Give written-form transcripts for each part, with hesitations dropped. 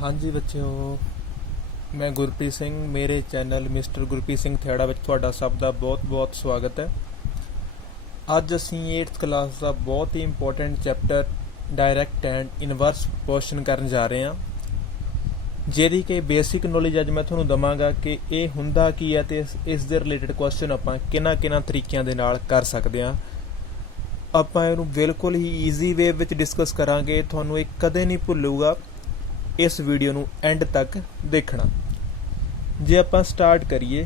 हाँ जी बच्चों, मैं गुरप्रीत सिंह। मेरे चैनल मिस्टर गुरप्रीत सिंह थेड़ा ਵਿੱਚ ਤੁਹਾਡਾ ਸਭ ਦਾ ਬਹੁਤ ਸਵਾਗਤ ਹੈ। ਅੱਜ ਅਸੀਂ 8th ਕਲਾਸ ਦਾ ਬਹੁਤ ਹੀ important chapter direct and inverse proportion ਕਰਨ ਜਾ ਰਹੇ ਹਾਂ, ਜਿਹਦੀ ਕਿ ਬੇਸਿਕ ਨੌਲੇਜ ਅੱਜ ਮੈਂ ਤੁਹਾਨੂੰ ਦਵਾਂਗਾ ਕਿ ਇਹ ਹੁੰਦਾ ਕੀ ਹੈ ਤੇ ਇਸ ਦੇ ਰਿਲੇਟਡ ਕੁਐਸਚਨ ਆਪਾਂ ਕਿਹਨਾਂ ਤਰੀਕਿਆਂ ਦੇ ਨਾਲ ਕਰ ਸਕਦੇ ਹਾਂ। ਆਪਾਂ ਇਹਨੂੰ ਬਿਲਕੁਲ ਹੀ ਈਜ਼ੀ ਵੇ ਵਿੱਚ ਡਿਸਕਸ ਕਰਾਂਗੇ। ਤੁਹਾਨੂੰ ਇਹ ਕਦੇ ਨਹੀਂ ਭੁੱਲੂਗਾ इस वीडियो नू एंड तक देखना। जे आपां स्टार्ट करिए,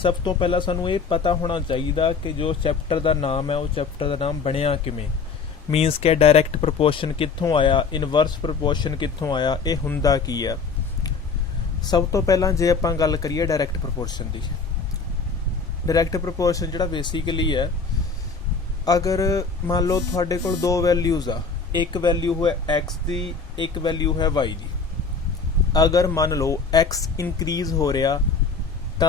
सब तो पहला सानू ये पता होना चाहिए कि जो चैप्टर का नाम है वो चैप्टर का नाम बनिया किवें, मीनस के डायरैक्ट प्रपोर्शन कित्थों आया, इनवर्स प्रपोर्शन कित्थों आया, ये हुंदा की है। सब तो पहला जे आपां गल करिए डायरैक्ट प्रपोर्शन की, डायरैक्ट प्रपोर्शन जिहड़ा बेसिकली है, अगर मान लो तुहाडे कोल दो वैल्यूज़ आ, एक वैल्यू है एक्स की, एक वैल्यू है वाई की। अगर मान लो x इनक्रीज हो रहा तो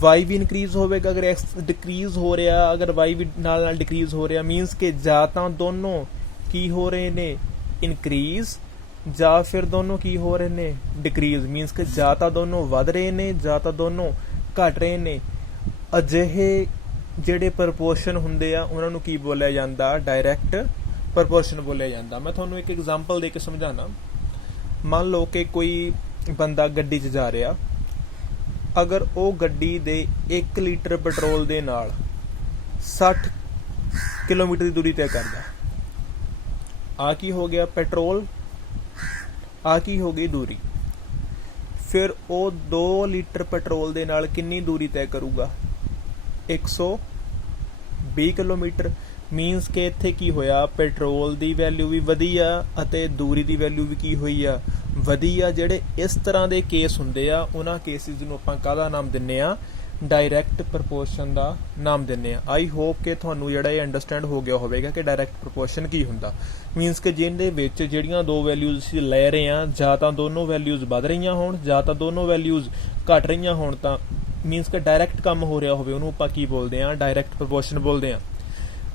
y भी इनक्रीज होगा, अगर x डिक्रीज हो रहा अगर y भी नाल डिक्रीज हो रहा, मीनस के जा तो दोनों की हो रहे ने इनक्रीज, जा फिर दोनों की हो रहे ने डिक्रीज, मीनस के जा तो दोनों वध रहे ने, जा तो दोनों घट रहे ने। अजिहे जिहड़े प्रपोर्शन हुंदे आ उन्हां नूं की बोलिया जांदा, डायरैक्ट प्रपोर्शन बोलिया जांदा। मैं तुहानूं एक एग्जाम्पल दे के समझाना। मान लो कि कोई बंदा गड्डी 'च जा रहा, अगर वो गड्डी दे 1 लीटर पेट्रोल दे नाल 60 किलोमीटर की दूरी तय करदा, आ की हो गया पेट्रोल, आ की हो गई दूरी। फिर वो 2 लीटर पेट्रोल दे नाल कितनी दूरी तय करूगा? 120 किलोमीटर। मीनस के इत्थे की होया, पेट्रोल की वैल्यू भी वधी आ अते दूरी की वैल्यू भी की हुई आ, वधी आ। जिहड़े इस तरह के केस हुंदे आ, उन्हां केसिस नूं आपां काहदा नाम दिन्ने आ? डायरैक्ट प्रपोर्शन का नाम दिन्ने आ। आई होप कि तुहानूं जिहड़ा ये अंडरस्टैंड हो गया होवेगा कि डायरैक्ट प्रपोर्शन की हुंदा। मीनस कि जिहदे विच जिहड़ियां दो वैल्यूज़ असीं लै रहे हां, जां तां दोनों वैल्यूज़ वध रहीआं होण, जां तां दोनों वैल्यूज़ घट रहीआं होण, तां मीनस कि डायरैक्ट काम हो रहा होवे, उहनूं आपां की बोलदे आ? डायरैक्ट प्रपोर्शन बोलदे आ।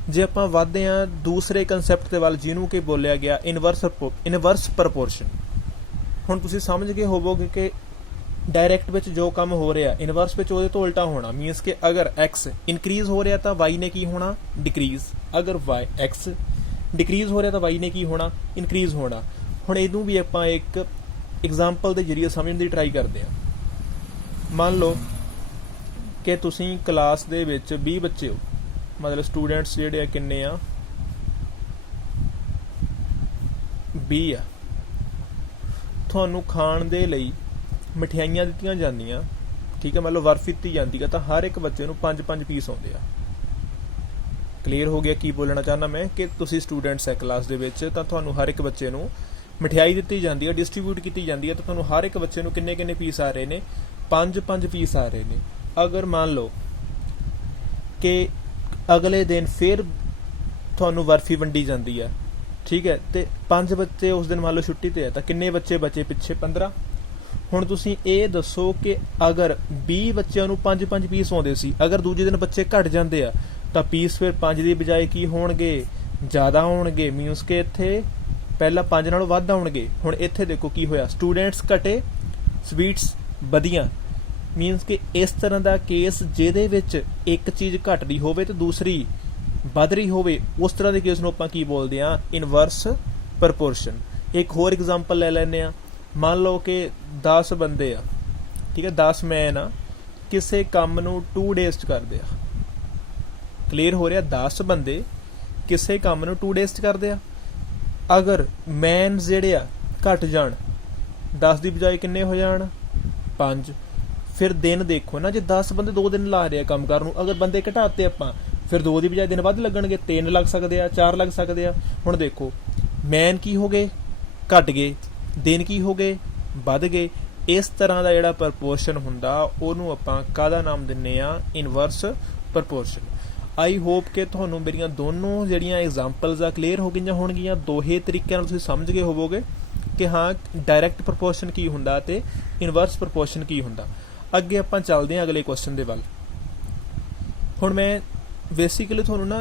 जे आपां वधदे हां दूसरे कंसैप्ट दे वल, जिहनूं कि बोलिया गया इनवर्स प्रपोर्शन। हुण तुसीं समझ गए होवोगे कि डायरैक्ट विच जो काम हो रहा, इनवर्स विच उहदे तो उल्टा होना। मीनस कि अगर एक्स इनक्रीज हो रहा तो वाई ने की होना? डिक्रीज। अगर वाई एक्स डिक्रीज हो रहा तो वाई ने की होना? इनक्रीज होना। हुण इहनूं भी आपां एक एग्जाम्पल के जरिए समझण दी ट्राई करदे हां। मान लो कि तुसीं क्लास दे विच 20 बच्चे हो, मतलब स्टूडेंट्स जिहड़े किन्ने आ? 20 आ। तुहानूं खाण दे लई मिठाइयां दित्तियां जांदियां, ठीक है, मतलब बर्फी दित्ती जांदी है, तो हर एक बच्चे नूं 5-5 पीस आउंदे आ। क्लीयर हो गया की बोलना चाहना मैं? कि तुसीं स्टूडेंट्स है क्लास दे विच, तां तुहानूं हर एक बच्चे नूं मिठाई दित्ती जांदी है, डिस्ट्रीब्यूट की जाती है, तो तुहानूं हर एक बच्चे नूं किन्ने पीस आ रहे ने? 5-5 पीस आ रहे ने। अगर मान लो कि अगले दिन फिर तुहानूं बर्फी वंडी जाती है, ठीक है, तो 5 बच्चे उस दिन मान लो छुट्टी ते है, तो किन्ने बच्चे बचे पिछे? 15। हुण तुसीं ये दसो कि अगर 20 बच्चों नूं 5-5 पीस आउंदे सी, अगर दूजे दिन बच्चे घट जाते आ तो पीस फिर 5 की बजाय की होणगे? ज़्यादा होणगे। मीनस कि इत्थे पहला 5 नालों वध आउणगे। हुण इत्थे देखो की होया, स्टूडेंट्स घटे, स्वीट्स वधियां। मीनस कि इस तरह का केस जिहदे विच एक चीज़ घटदी होवे तो दूसरी वध रही होवे, उस तरह के केस नूं आपां की बोलदे आ? Inverse proportion. एक होर एग्जाम्पल ले लैंदे आ। मान लो कि 10 बंदे आ, ठीक है, 10 मैन आ, किसी काम नूं 2 डेज़ च करदे आ। क्लीयर हो रहा? 10 बंदे किसी काम नूं 2 डेज़ च करदे आ। अगर मैन जिहड़े आ घट जाण, 10 की बजाय किन्ने हो जाण? 5। फिर दिन देखो ना, जो 10 बंदे 2 दिन ला रहे काम करन, अगर बंदे घटाते आपां फिर 2 की बजाय दिन वध लगणगे, 3 लग सकते हैं, 4 लग सकते हैं। हुण देखो मैन की हो गए? घट गए। दिन की हो गए? वध गए। इस तरह का जिहड़ा प्रपोर्शन हुंदा उहनूं आपां काहदा नाम दिन्ने आ? Inverse proportion. आई होप कि तुहानूं मेरियां दोनों जिहड़ियां एग्जाम्पल्स आ क्लीयर हो गईयां होणगीਆਂ। दोहे तरीके नाल तुसीं समझ गए होवोगे कि हाँ डायरैक्ट प्रपोर्शन की हुंदा ते इनवर्स प्रपोर्शन की हुंदा। अगे आपां चलदे हां अगले क्वेश्चन दे वल। हुण मैं बेसिकली तुहानूं ना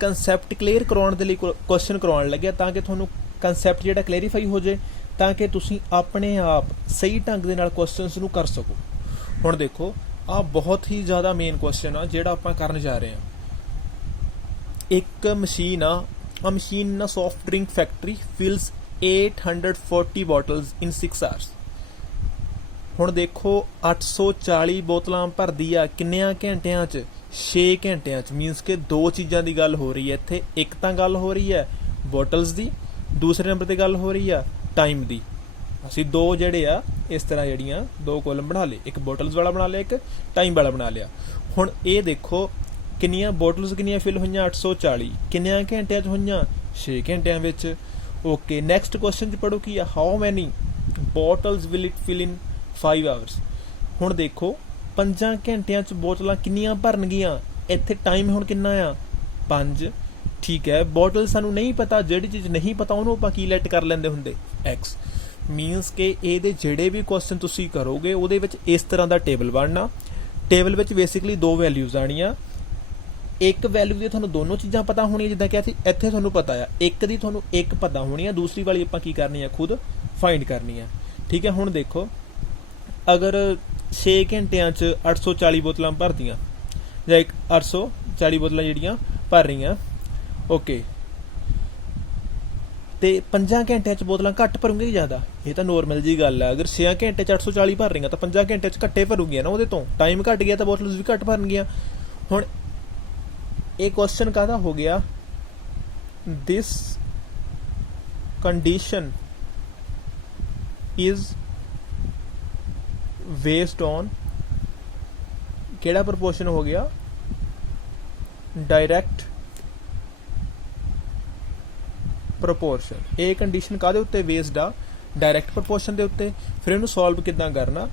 कंसैप्ट क्लीयर करवाउण दे लई क्वेश्चन करवाउण लग्गिआ तां कि तुहानूं कंसैप्ट जिहड़ा क्लैरीफाई हो जाए ਤਾਂ ਕਿ ਤੁਸੀਂ ਆਪਣੇ ਆਪ ਸਹੀ ਢੰਗ ਦੇ ਨਾਲ ਕੁਐਸਚਨਸ ਨੂੰ ਕਰ ਸਕੋ। ਹੁਣ ਦੇਖੋ ਆ ਬਹੁਤ ਹੀ ਜ਼ਿਆਦਾ ਮੇਨ ਕੁਐਸਚਨ ਆ ਜਿਹੜਾ ਆਪਾਂ ਕਰਨ ਜਾ ਰਹੇ ਹਾਂ। ਇੱਕ ਮਸ਼ੀਨ ਆ ਮਸ਼ੀਨ ਨਾ ਸੌਫਟ ਡਰਿੰਕ ਫੈਕਟਰੀ ਫਿਲਸ 840 ਬੋਟਲਸ ਇਨ 6 ਆਵਰਸ। ਹੁਣ ਦੇਖੋ 840 ਬੋਤਲਾਂ ਭਰਦੀ ਆ ਕਿੰਨਿਆਂ ਘੰਟਿਆਂ 'ਚ? 6 ਘੰਟਿਆਂ 'ਚ। ਮੀਨਸ ਕਿ ਦੋ ਚੀਜ਼ਾਂ ਦੀ ਗੱਲ ਹੋ ਰਹੀ ਹੈ ਇੱਥੇ। ਇੱਕ ਤਾਂ ਗੱਲ ਹੋ ਰਹੀ ਹੈ ਬੋਟਲਸ ਦੀ, ਦੂਸਰੇ ਨੰਬਰ ਤੇ ਗੱਲ ਹੋ ਰਹੀ ਆ ਟਾਈਮ ਦੀ। ਅਸੀਂ ਦੋ ਜਿਹੜੇ ਆ ਇਸ ਤਰ੍ਹਾਂ ਜਿਹੜੀਆਂ ਦੋ ਕੋਲਮ ਬਣਾ ਲਏ, ਇੱਕ ਬੋਟਲਸ ਵਾਲਾ ਬਣਾ ਲਿਆ, ਇੱਕ ਟਾਈਮ ਵਾਲਾ ਬਣਾ ਲਿਆ। ਹੁਣ ਇਹ ਦੇਖੋ ਕਿੰਨੀਆਂ ਬੋਟਲਸ ਕਿੰਨੀਆਂ ਫਿਲ ਹੋਈਆਂ? 840। ਕਿੰਨਿਆਂ ਘੰਟਿਆਂ 'ਚ ਹੋਈਆਂ? 6 ਘੰਟਿਆਂ ਵਿੱਚ। ਓਕੇ, ਨੈਕਸਟ ਕੁਐਸਚਨ 'ਚ ਪੜ੍ਹੋ ਕੀ ਆ, how many bottles will it fill in 5 hours. ਹੁਣ ਦੇਖੋ 5 ਘੰਟਿਆਂ 'ਚ ਬੋਤਲਾਂ ਕਿੰਨੀਆਂ ਭਰਨਗੀਆਂ? ਇੱਥੇ ਟਾਈਮ ਹੁਣ ਕਿੰਨਾ ਆ? 5। ਠੀਕ ਹੈ, ਬੋਟਲ ਸਾਨੂੰ ਨਹੀਂ ਪਤਾ, ਜਿਹੜੀ ਚੀਜ਼ ਨਹੀਂ ਪਤਾ ਉਹਨੂੰ ਆਪਾਂ ਕੀ ਲੈਟ ਕਰ ਲੈਂਦੇ ਹੁੰਦੇ? x। ਮੀਨਸ ਕਿ ਇਹਦੇ ਜਿਹੜੇ ਵੀ ਕੁਐਸਚਨ ਤੁਸੀਂ ਕਰੋਗੇ ਉਹਦੇ ਵਿੱਚ ਇਸ ਤਰ੍ਹਾਂ ਦਾ ਟੇਬਲ ਬਣਨਾ। ਟੇਬਲ ਵਿੱਚ ਬੇਸਿਕਲੀ ਦੋ ਵੈਲਿਊਜ਼ ਆਣੀਆਂ। ਇੱਕ ਵੈਲਿਊ ਦੀ ਤੁਹਾਨੂੰ ਦੋਨੋਂ ਚੀਜ਼ਾਂ ਪਤਾ ਹੋਣੀਆਂ, ਜਿੱਦਾਂ ਕਿ ਇੱਥੇ ਤੁਹਾਨੂੰ ਪਤਾ ਆ, ਇੱਕ ਦੀ ਤੁਹਾਨੂੰ ਇੱਕ ਪਤਾ ਹੋਣੀ ਆ, ਦੂਸਰੀ ਵਾਲੀ ਆਪਾਂ ਕੀ ਕਰਨੀ ਆ? ਖੁਦ ਫਾਈਂਡ ਕਰਨੀ ਆ। ਠੀਕ ਹੈ, ਹੁਣ ਦੇਖੋ ਅਗਰ 6 ਘੰਟਿਆਂ 'ਚ 840 ਬੋਤਲਾਂ ਭਰਦੀਆਂ ਜਾਂ 840 ਬੋਤਲਾਂ ਜਿਹੜੀਆਂ ਭਰ ਰਹੀਆਂ, ਓਕੇ, ਤੇ 5 ਘੰਟਿਆਂ 'ਚ ਬੋਤਲਾਂ ਘੱਟ ਭਰੂਗੇ ਜ਼ਿਆਦਾ? ਇਹ ਤਾਂ ਨੋਰਮਲ ਜੀ ਗੱਲ ਆ। ਅਗਰ 6 ਘੰਟੇ 'ਚ 840 ਭਰ ਰਹੀਆਂ ਤਾਂ 5 ਘੰਟੇ 'ਚ ਘੱਟੇ ਭਰੂਗੀਆਂ ਨਾ, ਉਹਦੇ ਤੋਂ ਟਾਈਮ ਘੱਟ ਗਿਆ ਤਾਂ ਬੋਟਲਸ ਵੀ ਘੱਟ ਭਰਨਗੀਆਂ। ਹੁਣ ਇਹ ਕੁਐਸਚਨ ਕਾਹਦਾ ਹੋ ਗਿਆ? ਦਿਸ ਕੰਡੀਸ਼ਨ ਇਜ਼ बेस्ड ऑन ਕਿਹੜਾ ਪ੍ਰਪੋਰਸ਼ਨ ਹੋ ਗਿਆ? Direct proportion. ਇਹ ਕੰਡੀਸ਼ਨ ਕਾਹਦੇ ਉੱਤੇ ਬੇਸਡ ਆ? ਡਾਇਰੈਕਟ ਪ੍ਰਪੋਰਸ਼ਨ ਦੇ ਉੱਤੇ। ਫਿਰ ਇਹਨੂੰ ਸੋਲਵ ਕਿੱਦਾਂ ਕਰਨਾ?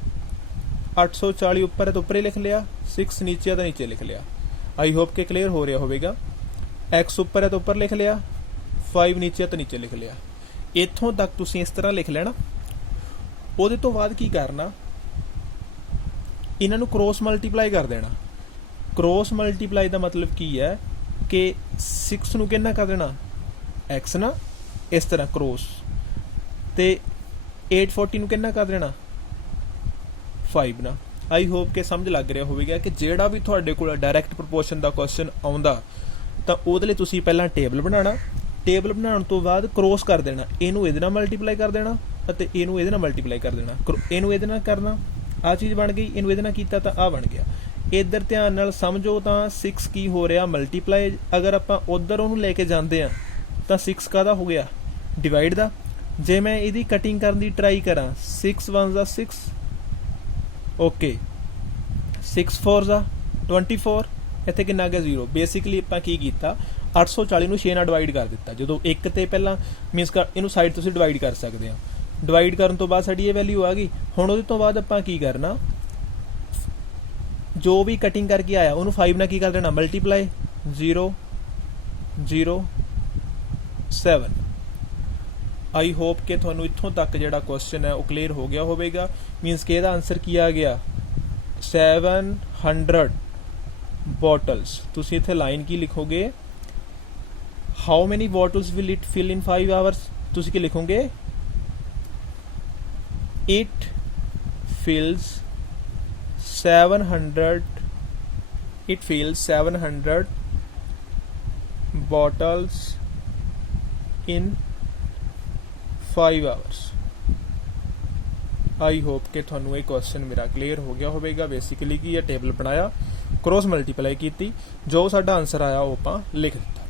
840 ਉੱਪਰ ਹੈ ਤਾਂ ਉੱਪਰ ਹੀ ਲਿਖ ਲਿਆ, 6 ਨੀਚੇ ਹੈ ਤਾਂ ਨੀਚੇ ਲਿਖ ਲਿਆ। ਆਈ ਹੋਪ ਕਿ ਕਲੀਅਰ ਹੋ ਰਿਹਾ ਹੋਵੇਗਾ। x ਉੱਪਰ ਹੈ ਤਾਂ ਉੱਪਰ ਲਿਖ ਲਿਆ, 5 ਨੀਚੇ ਹੈ ਤਾਂ ਨੀਚੇ ਲਿਖ ਲਿਆ। ਇੱਥੋਂ ਤੱਕ ਤੁਸੀਂ ਇਸ ਤਰ੍ਹਾਂ ਲਿਖ ਲੈਣਾ। ਉਹਦੇ ਤੋਂ ਬਾਅਦ ਕੀ ਕਰਨਾ? ਇਹਨਾਂ ਨੂੰ ਕ੍ਰੋਸ ਮਲਟੀਪਲਾਈ ਕਰ ਦੇਣਾ। ਕ੍ਰੋਸ ਮਲਟੀਪਲਾਈ ਦਾ ਮਤਲਬ ਕੀ ਹੈ ਕਿ 6 ਨੂੰ ਕਿੰਨਾ ਕਰ ਦੇਣਾ? x ਨਾ, ਇਸ ਤਰ੍ਹਾਂ ਕ੍ਰੋਸ, ਤੇ 840 ਨੂੰ ਕਿੰਨਾ ਕਰ ਦੇਣਾ? 5 ਨਾ। ਆਈ ਹੋਪ ਕਿ ਸਮਝ ਲੱਗ ਰਿਹਾ ਹੋਵੇਗਾ ਕਿ ਜਿਹੜਾ ਵੀ ਤੁਹਾਡੇ ਕੋਲ ਡਾਇਰੈਕਟ ਪ੍ਰਪੋਰਸ਼ਨ ਦਾ ਕੁਐਸਚਨ ਆਉਂਦਾ ਤਾਂ ਉਹਦੇ ਲਈ ਤੁਸੀਂ ਪਹਿਲਾਂ ਟੇਬਲ ਬਣਾਉਣਾ। ਟੇਬਲ ਬਣਾਉਣ ਤੋਂ ਬਾਅਦ ਕ੍ਰੋਸ ਕਰ ਦੇਣਾ, ਇਹਨੂੰ ਇਹਦੇ ਨਾਲ ਮਲਟੀਪਲਾਈ ਕਰ ਦੇਣਾ ਅਤੇ ਇਹਨੂੰ ਇਹਦੇ ਨਾਲ ਮਲਟੀਪਲਾਈ ਕਰ ਦੇਣਾ। ਇਹਨੂੰ ਇਹਦੇ ਨਾਲ ਕਰਨਾ, ਆਹ ਚੀਜ਼ ਬਣ ਗਈ, ਇਹਨੂੰ ਇਹਦੇ ਨਾਲ ਕੀਤਾ ਤਾਂ ਆਹ ਬਣ ਗਿਆ। ਇੱਧਰ ਧਿਆਨ ਨਾਲ ਸਮਝੋ ਤਾਂ 6 ਕੀ ਹੋ ਰਿਹਾ? ਮਲਟੀਪਲਾਈ। ਅਗਰ ਆਪਾਂ ਉੱਧਰ ਉਹਨੂੰ ਲੈ ਕੇ ਜਾਂਦੇ ਆ ਤਾਂ 6 ਕਾਹਦਾ ਹੋ ਗਿਆ? ਡਿਵਾਈਡ ਦਾ। ਜੇ ਮੈਂ ਇਹਦੀ ਕਟਿੰਗ ਕਰਨ ਦੀ ਟਰਾਈ ਕਰਾਂ, 6 1 ਦਾ 6, ਓਕੇ, 6 4 ਦਾ 24, ਇੱਥੇ ਕਿੰਨਾ ਆ ਗਿਆ? 0। ਬੇਸਿਕਲੀ ਆਪਾਂ ਕੀ ਕੀਤਾ? 840 ਨੂੰ 6 ਨਾਲ ਡਿਵਾਈਡ ਕਰ ਦਿੱਤਾ। ਜਦੋਂ ਇੱਕ ਤੇ ਪਹਿਲਾਂ ਮੀਨਸ ਇਹਨੂੰ ਸਾਈਡ ਤੁਸੀਂ ਡਿਵਾਈਡ ਕਰ ਸਕਦੇ ਆ। ਡਿਵਾਈਡ ਕਰਨ ਤੋਂ ਬਾਅਦ ਸਾਡੀ ਇਹ ਵੈਲਿਊ ਆ ਗਈ। ਹੁਣ ਉਹਦੇ ਤੋਂ ਬਾਅਦ ਆਪਾਂ ਕੀ ਕਰਨਾ? ਜੋ ਵੀ ਕਟਿੰਗ ਕਰਕੇ ਆਇਆ ਉਹਨੂੰ 5 ਨਾਲ ਕੀ ਕਰ ਦੇਣਾ? ਮਲਟੀਪਲਾਈ। 0 0 7। ਆਈ ਹੋਪ ਕਿ ਤੁਹਾਨੂੰ ਇੱਥੋਂ ਤੱਕ ਜਿਹੜਾ ਕੁਐਸਚਨ ਹੈ ਉਹ ਕਲੀਅਰ ਹੋ ਗਿਆ ਹੋਵੇਗਾ। ਮੀਨਸ ਕਿ ਇਹਦਾ ਆਨਸਰ ਕੀ ਆ ਗਿਆ? 700 ਬੋਟਲਸ। ਤੁਸੀਂ ਇੱਥੇ ਲਾਈਨ ਕੀ ਲਿਖੋਗੇ? How many bottles will it fill in 5 hours? ਤੁਸੀਂ ਕੀ ਲਿਖੋਗੇ? It fills 700 bottles in 5 hours। I hope कि ਤੁਹਾਨੂੰ ਇਹ ਕੁਐਸਚਨ ਮੇਰਾ ਕਲੀਅਰ ਹੋ ਗਿਆ ਹੋਵੇਗਾ। ਬੇਸਿਕਲੀ ਕੀ ਇਹ ਟੇਬਲ ਬਣਾਇਆ, ਕ੍ਰੋਸ ਮਲਟੀਪਲਾਈ ਕੀਤੀ, ਜੋ ਸਾਡਾ ਆਨਸਰ ਆਇਆ ਉਹ ਆਪਾਂ ਲਿਖ ਦਿੱਤਾ।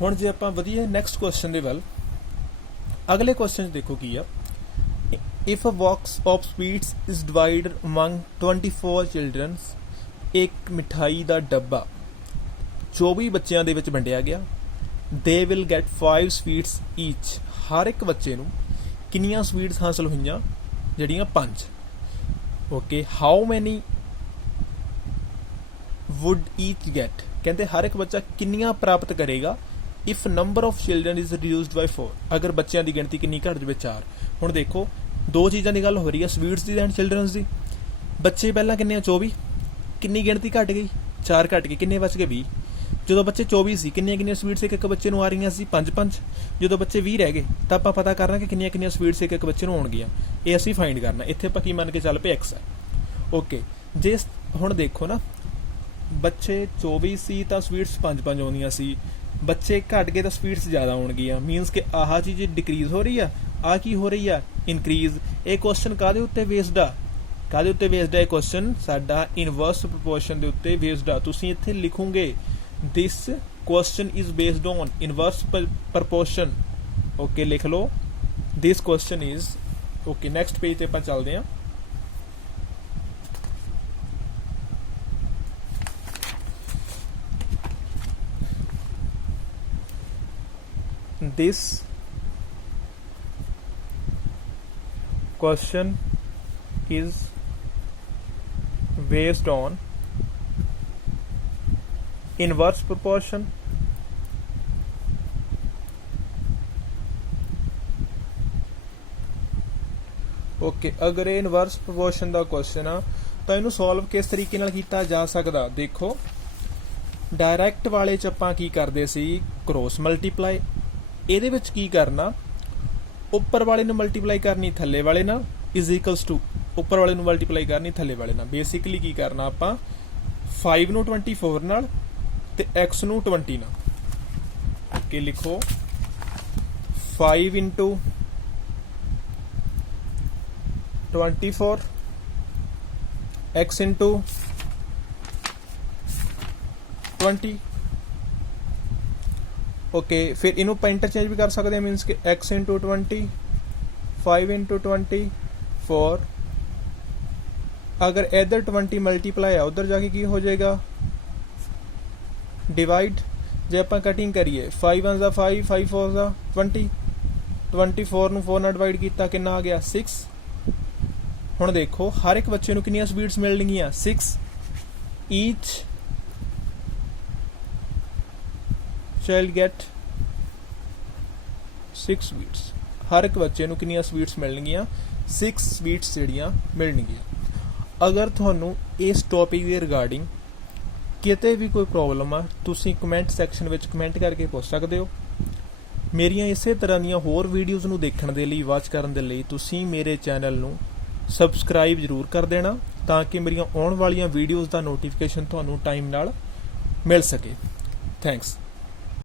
ਹੁਣ ਜੇ ਆਪਾਂ ਵਧੀਆ ਨੈਕਸਟ ਕੁਐਸਚਨ ਦੇ ਵੱਲ, ਅਗਲੇ ਕੁਐਸਚਨ ਦੇਖੋ ਕੀ ਆ। If a box of sweets is divided among 24 children, ਇੱਕ ਮਿਠਾਈ ਦਾ ਡੱਬਾ 24 ਬੱਚਿਆਂ ਦੇ ਵਿੱਚ ਵੰਡਿਆ ਗਿਆ, they will get 5 sweets each। ਹਰ ਇੱਕ ਬੱਚੇ ਨੂੰ ਕਿੰਨੀਆਂ ਸਵੀਟਸ ਹਾਸਲ ਹੋਈਆਂ? ਜਿਹੜੀਆਂ 5। Okay, how many would each get? ਕਹਿੰਦੇ ਹਰ ਇੱਕ ਬੱਚਾ ਕਿੰਨੀਆਂ ਪ੍ਰਾਪਤ ਕਰੇਗਾ if number of children is reduced by 4। ਅਗਰ ਬੱਚਿਆਂ ਦੀ ਗਿਣਤੀ ਕਿੰਨੀ ਘੱਟ ਜਾਵੇ? 4। ਹੁਣ ਦੇਖੋ ਦੋ ਚੀਜ਼ਾਂ ਦੀ ਗੱਲ ਹੋ ਰਹੀ ਹੈ, ਸਵੀਟਸ ਦੀ ਐਂਡ ਚਿਲਡਰਨਸ ਦੀ। ਬੱਚੇ ਪਹਿਲਾਂ ਕਿੰਨੇ ਆ? 24। ਕਿੰਨੀ ਗਿਣਤੀ ਘਟ ਗਈ? 4 ਘਟ ਗਈ। ਕਿੰਨੇ ਬਚ ਗਏ? 20। ਜਦੋਂ ਬੱਚੇ 24 ਸੀ ਕਿੰਨੀਆਂ ਸਪੀਡਸ ਇੱਕ ਬੱਚੇ ਨੂੰ ਆ ਰਹੀਆਂ ਸੀ 5 ਜਦੋਂ ਬੱਚੇ 20 ਰਹਿ ਗਏ ਤਾਂ ਆਪਾਂ ਪਤਾ ਕਰਨਾ ਕਿ ਕਿੰਨੀਆਂ ਸਪੀਡਸ ਇੱਕ ਬੱਚੇ ਨੂੰ ਆਉਣਗੀਆਂ ਇਹ ਅਸੀਂ ਫਾਈਂਡ ਕਰਨਾ ਇੱਥੇ ਆਪਾਂ ਕੀ ਮੰਨ ਕੇ ਚੱਲ ਪਏ x ਹੈ ਓਕੇ ਜੇ ਹੁਣ ਦੇਖੋ ਨਾ ਬੱਚੇ 24 ਸੀ ਤਾਂ ਸਪੀਡਸ 5 ਆਉਂਦੀਆਂ ਸੀ ਬੱਚੇ ਘਟ ਗਏ ਤਾਂ ਸਪੀਡਸ ਜ਼ਿਆਦਾ ਆਉਣਗੀਆਂ ਮੀਨਸ ਕਿ ਆਹ ਚੀਜ਼ ਡਿਕਰੀਜ਼ ਹੋ ਰਹੀ ਆ ਕੀ ਹੋ ਰਹੀ ਆ ਇਨਕਰੀਜ਼ ਇਹ ਕੁਐਸਚਨ ਕਾਹਦੇ ਉੱਤੇ ਬੇਸਡ ਆ ਇਹ ਕੁਐਸਚਨ ਸਾਡਾ ਇਨਵਰਸ ਪ੍ਰੋਪੋਰਸ਼ਨ ਦੇ ਉੱਤੇ ਬੇਸਡ ਆ ਤੁਸੀਂ ਇੱਥੇ ਲਿਖੋਗੇ this question is based on inverse proportion okay ਲਿਖ ਲਓ this question is okay next page ਤੇ ਆਪਾਂ ਚੱਲਦੇ ਹਾਂ this question is based on inverse proportion okay ਅਗਰ ਇਹ ਇਨਵਰਸ ਪ੍ਰੋਪੋਰਸ਼ਨ ਦਾ ਕੁਐਸਚਨ ਆ ਤਾਂ ਇਹਨੂੰ ਸੋਲਵ ਕਿਸ ਤਰੀਕੇ ਨਾਲ ਕੀਤਾ ਜਾ ਸਕਦਾ ਦੇਖੋ ਡਾਇਰੈਕਟ ਵਾਲੇ ਚ ਆਪਾਂ ਕੀ ਕਰਦੇ ਸੀ ਕ੍ਰੋਸ ਮਲਟੀਪਲਾਈ ਇਹਦੇ ਵਿੱਚ ਕੀ ਕਰਨਾ ਉੱਪਰ ਵਾਲੇ ਨੂੰ ਮਲਟੀਪਲਾਈ ਕਰਨੀ ਥੱਲੇ ਵਾਲੇ ਨਾਲ ਇਜ਼ ਇਕੁਅਲਸ ਟੂ ਉੱਪਰ ਵਾਲੇ ਨੂੰ ਮਲਟੀਪਲਾਈ ਕਰਨੀ ਥੱਲੇ ਵਾਲੇ ਨਾਲ ਬੇਸਿਕਲੀ ਕੀ ਕਰਨਾ ਆਪਾਂ 5 ਨੂੰ 24 ਨਾਲ ਤੇ x ਨੂੰ 20 ਨਾਲ ਓਕੇ ਲਿਖੋ 5 into 24 x into 20 ਓਕੇ ਫਿਰ ਇਹਨੂੰ ਆਪਾਂ ਇੰਟਰਚੇਂਜ ਵੀ ਕਰ ਸਕਦੇ ਹਾਂ ਮੀਨਸ ਕਿ x into 20 5 into 24 ਅਗਰ ਇਧਰ 20 ਮਲਟੀਪਲਾਈ ਆ ਉਧਰ ਜਾ ਕੇ ਕੀ ਹੋ ਜਾਏਗਾ डिवाइड जे आप कटिंग करिए 5 1 दा 5 5 4 दा 20 24 ਨੂੰ 4 ਨਾਲ ਡਿਵਾਈਡ ਕੀਤਾ ਕਿੰਨਾ ਆ ਗਿਆ 6 ਹੁਣ ਦੇਖੋ ਹਰ ਇੱਕ ਬੱਚੇ ਨੂੰ ਕਿੰਨੀਆਂ ਸਪੀਡਸ ਮਿਲਣਗੀਆਂ 6 each child get 6 ਸਪੀਡਸ ਹਰ ਇੱਕ ਬੱਚੇ ਨੂੰ ਕਿੰਨੀਆਂ ਸਪੀਡਸ ਮਿਲਣਗੀਆਂ 6 ਸਪੀਡਸ ਜਿਹੜੀਆਂ ਮਿਲਣਗੀਆਂ ਅਗਰ ਤੁਹਾਨੂੰ ਇਸ ਟੌਪਿਕ ਦੇ ਰਿਗਾਰਡਿੰਗ ਕਿਤੇ ਵੀ ਕੋਈ ਪ੍ਰੋਬਲਮ ਆ ਤੁਸੀਂ ਕਮੈਂਟ ਸੈਕਸ਼ਨ ਵਿੱਚ ਕਮੈਂਟ ਕਰਕੇ ਪੁੱਛ ਸਕਦੇ ਹੋ ਮੇਰੀਆਂ ਇਸੇ ਤਰ੍ਹਾਂ ਦੀਆਂ ਹੋਰ ਵੀਡੀਓਜ਼ ਨੂੰ ਦੇਖਣ ਦੇ ਲਈ ਵਾਚ ਕਰਨ ਦੇ ਲਈ ਤੁਸੀਂ ਮੇਰੇ ਚੈਨਲ ਨੂੰ ਸਬਸਕ੍ਰਾਈਬ ਜ਼ਰੂਰ ਕਰ ਦੇਣਾ ਤਾਂ ਕਿ ਮੇਰੀਆਂ ਆਉਣ ਵਾਲੀਆਂ ਵੀਡੀਓਜ਼ ਦਾ ਨੋਟੀਫਿਕੇਸ਼ਨ ਤੁਹਾਨੂੰ ਟਾਈਮ ਨਾਲ ਮਿਲ ਸਕੇ ਥੈਂਕਸ